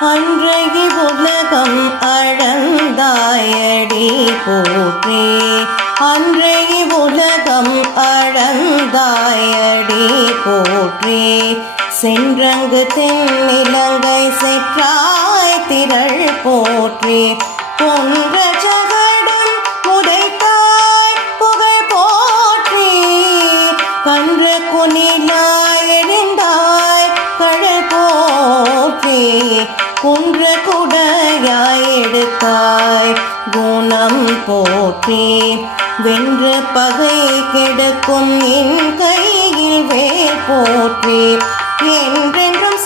அன்றைய உலகம் அளந்தாயடி போற்றி. அன்றைய உலகம் அளந்தாயடி போற்றி. சென்றங்கு தென்னிலங்கை செற்றாய் திரள் போற்றி. பொன்ற ஜகடம் உதைத்தாய் புகழ் போற்றி. கன்ற குனிலாய் எழுந்தாய் கழல் போற்றி. குன்ற குடையாய் எடுத்தாய் குணம் போற்றி. வென்ற பகை கெடுக்கும் என் கையில் வேல் போற்றி. என்றென்றும்